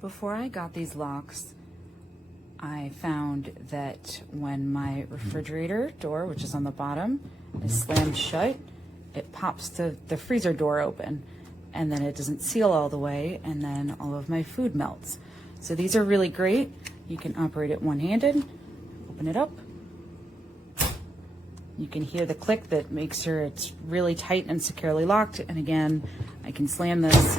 Before I got these locks, I found that when my refrigerator door, which is on the bottom, is slammed shut, it pops the freezer door open, and then it doesn't seal all the way, and then all of my food melts. So these are really great. You can operate it one-handed. Open it up. You can hear the click that makes sure it's really tight and securely locked. And again, I can slam this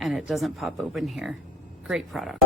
and it doesn't pop open here. Great product.